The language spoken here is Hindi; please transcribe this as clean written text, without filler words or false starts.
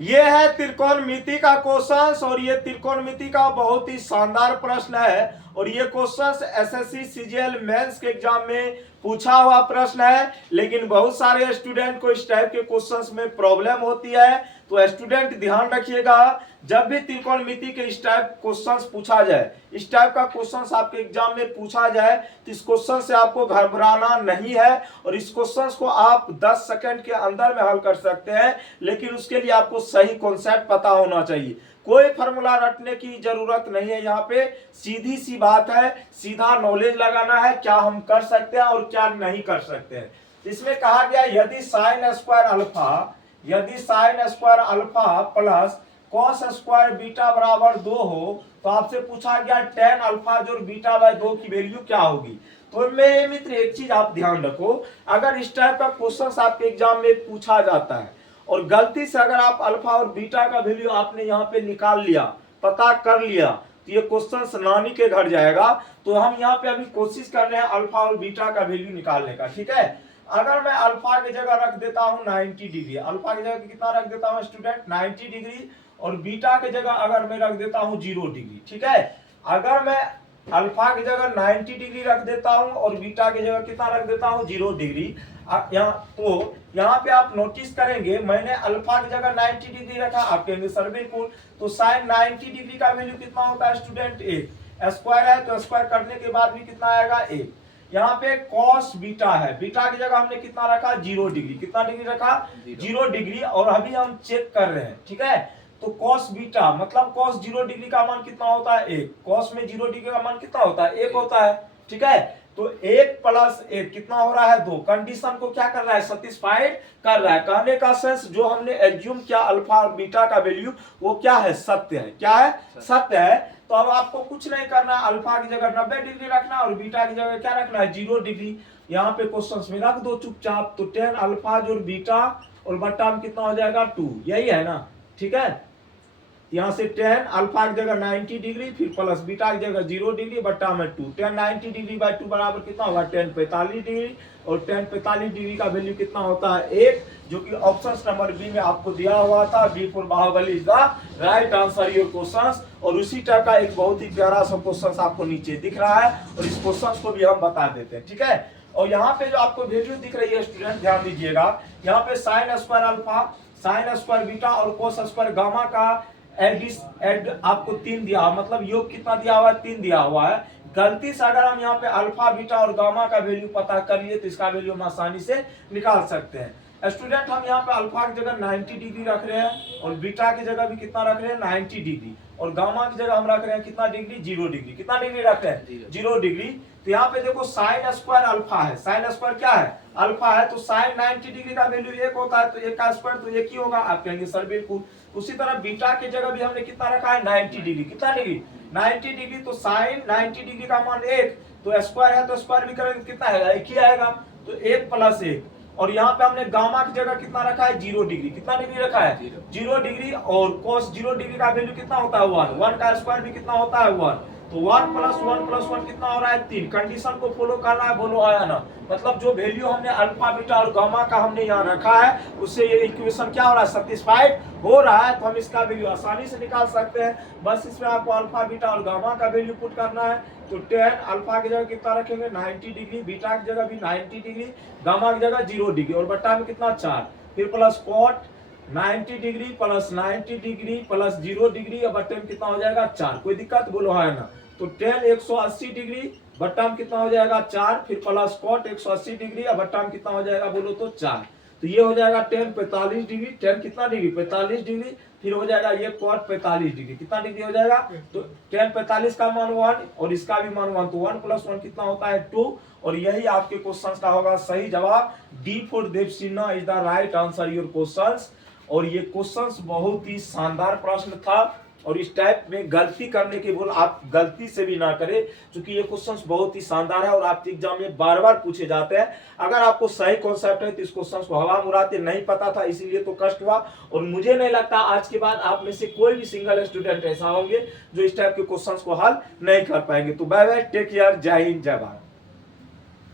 ये है त्रिकोणमिति का क्वेश्चन और ये त्रिकोणमिति का बहुत ही शानदार प्रश्न है और ये क्वेश्चन एसएससी सीजीएल मेंस के एग्जाम में पूछा हुआ प्रश्न है। लेकिन बहुत सारे स्टूडेंट को इस टाइप के क्वेश्चंस में प्रॉब्लम होती है, तो स्टूडेंट ध्यान रखिएगा, जब भी त्रिकोणमिति के इस टाइप क्वेश्चंस पूछा जाए, इस टाइप का क्वेश्चंस आपके एग्जाम में पूछा जाए, तो इस क्वेश्चन से आपको घबराना नहीं है और इस क्वेश्चंस को आप 10 सेकंड के अंदर में हल कर सकते हैं। लेकिन उसके लिए आपको सही कॉन्सेप्ट पता होना चाहिए, कोई फार्मूला रटने की जरूरत नहीं है। यहाँ पे सीधी सी बात है, सीधा नॉलेज लगाना है, क्या हम कर सकते हैं और क्या नहीं कर सकते हैं। इसमें कहा गया यदि sine square alpha plus cos square beta बराबर 2 हो, तो आपसे पूछा गया टेन अल्फा जोड़ बीटा बाय 2 की वैल्यू क्या होगी। तो मेरे मित्र एक चीज आप ध्यान रखो, अगर इस टाइप का क्वेश्चन आपके एग्जाम में पूछा जाता है और गलती से अगर आप अल्फा और बीटा का वैल्यू आपने यहाँ पे निकाल लिया, पता कर लिया, तो ये क्वेश्चन नानी के घर जाएगा। तो हम यहाँ पे अभी कोशिश कर रहे हैं अल्फा और बीटा का वैल्यू निकालने का, ठीक है। अगर मैं अल्फा की जगह रख देता हूँ 90 डिग्री, अल्फा की जगह कितना रख देता हूँ स्टूडेंट 90 डिग्री, और बीटा की जगह अगर मैं रख देता हूँ 0 डिग्री, ठीक है। अगर मैं अल्फा की जगह 90 डिग्री रख देता हूँ और बीटा की जगह कितना रख देता हूँ 0 डिग्री, तो यहाँ पे आप नोटिस करेंगे मैंने अल्फा की जगह 90 डिग्री रखा, आप कहेंगे सर बिल्कुल, तो साइन 90 डिग्री का वैल्यू कितना होता है स्टूडेंट 1, स्क्वायर है तो स्क्वायर करने के बाद भी कितना आएगा 1। यहाँ पे कॉस बीटा है, बीटा की जगह हमने कितना रखा 0 डिग्री, कितना डिग्री रखा 0 डिग्री, और अभी हम चेक कर रहे हैं, ठीक है। तो कॉस बीटा मतलब कॉस 0 डिग्री का मान कितना होता है 1, कॉस में 0 डिग्री का मान कितना होता है 1 होता है, ठीक है। तो 1 प्लस 1 कितना हो रहा है 2, कंडीशन को क्या कर रहा है सेटिस्फाइड कर रहा है। कहने का सेंस जो हमने एज्यूम किया अल्फा और बीटा का वैल्यू वो क्या है सत्य है, क्या है सत्य है। तो अब आपको कुछ नहीं करना है, अल्फा की जगह 90 डिग्री रखना और बीटा की जगह क्या रखना है 0 डिग्री। यहाँ पे क्वेश्चन में रख दो चुपचाप, तो 10 अल्फा जोड़ बीटा और बट्टा में कितना हो जाएगा 2, यही है ना, ठीक है। यहाँ से 10 अल्फा की जगह 90 डिग्री फिर प्लस बीटा की जगह 0 डिग्री बट्टा में 2, 10 90 डिग्री बाय 2 बराबर कितना होगा 10 45 डिग्री, और 10 45 डिग्री का वैल्यू कितना होता है 1, जो कि ऑप्शन नंबर बी में आपको दिया हुआ था। B for Baahubali is the right answer your question. और उसी टाइप का एक बहुत ही प्यारा सा क्वेश्चन आपको नीचे दिख रहा है और इस क्वेश्चन को भी हम बता देते हैं, ठीक है। और यहाँ पे जो आपको वैल्यू दिख रही है स्टूडेंट ध्यान दीजिएगा, यहाँ पे sine square alpha, sine square beta और कोस स्क्वायर गामा का एड आपको 3 दिया, मतलब योग कितना दिया हुआ है 3 दिया हुआ है। गलती से अगर हम यहाँ पे अल्फा बीटा और गामा का वैल्यू पता कर लिए तो इसका वैल्यू हम आसानी से निकाल सकते हैं। स्टूडेंट हम यहाँ पे अल्फा की जगह 90 डिग्री रख रहे हैं और बीटा की जगह भी कितना रख रहे हैं 90 डिग्री, और गामा की जगह हम रख रहे हैं कितना डिग्री 0 डिग्री, कितना डिग्री रख रहे हैं 0 डिग्री। तो यहाँ पे देखो साइन स्क्वायर अल्फा है, साइन स्क्वायर क्या है अल्फा है, तो साइन 90 डिग्री का वैल्यू 1 होता है, तो 1 का स्क्वायर तो 1 ही होगा, आप कहेंगे सर बिल्कुल। उसी तरह बीटा की जगह भी हमने कितना रखा है 90 डिग्री, कितना डिग्री 90 डिग्री, तो साइन 90 डिग्री का मान 1, तो स्क्वायर है तो स्क्वायर भी करेंगे कितना आएगा 1 ही आएगा, तो 1 प्लस 1। और यहाँ पे हमने गामा की जगह कितना रखा है 0 डिग्री, कितना डिग्री रखा है 0 डिग्री, और कोस 0 डिग्री का वैल्यू कितना होता है 1, 1 का स्क्वायर भी कितना होता है 1, तो 1 प्लस 1 कितना हो रहा है 3। कंडीशन को फॉलो करना है, बोलो आया ना, मतलब जो वैल्यू हमने अल्फा बीटा और गामा का हमने यहाँ रखा है उससे ये इक्वेशन क्या हो रहा है सेटिस्फाइड हो रहा है, तो हम इसका वैल्यू आसानी से निकाल सकते हैं। बस इसमें आपको अल्फा बीटा और गामा का वैल्यू पुट करना है। तो 10 अल्फा की जगह कितना रखेंगे 90 डिग्री, बीटा की जगह भी 90 डिग्री, गामा की जगह 0 डिग्री, और बट्टा में कितना 4, फिर plus cot 90 degree plus 90 degree plus 0 degree, और बट्टे में कितना हो जाएगा 4। कोई दिक्कत बोलो है ना, तो 10 180 डिग्री, बट्टा में कितना हो जाएगा 4, फिर प्लस कॉट 180 डिग्री, और बट्टा में कितना हो जाएगा बोलो तो 4। तो ये हो जाएगा 10 45 डिग्री, 10 कितना डिग्री 45 डिग्री, फिर हो जाएगा ये कॉट 45 डिग्री, कितना डिग्री हो जाएगा, तो 10 45 का मान 1 और इसका भी मान 1, तो 1 प्लस 1 कितना होता है 2। और यही आपके क्वेश्चन का होगा सही जवाब। D for Devsinha is the right answer your questions. और ये क्वेश्चंस बहुत ही शानदार प्रश्न था और इस टाइप में गलती करने के बोल आप गलती से भी ना करें, क्योंकि ये क्वेश्चंस बहुत ही शानदार है और आपके एग्जाम में बार बार पूछे जाते हैं। अगर आपको सही कॉन्सेप्ट है तो इस क्वेश्चंस को हवा उड़ाते नहीं पता था इसीलिए तो कष्ट हुआ, और मुझे नहीं लगता आज के बाद आप में से कोई भी सिंगल स्टूडेंट ऐसा होंगे जो इस टाइप के क्वेश्चंस को हल नहीं कर पाएंगे। तो बाय बाय, टेक केयर, जय हिंद जय भारत।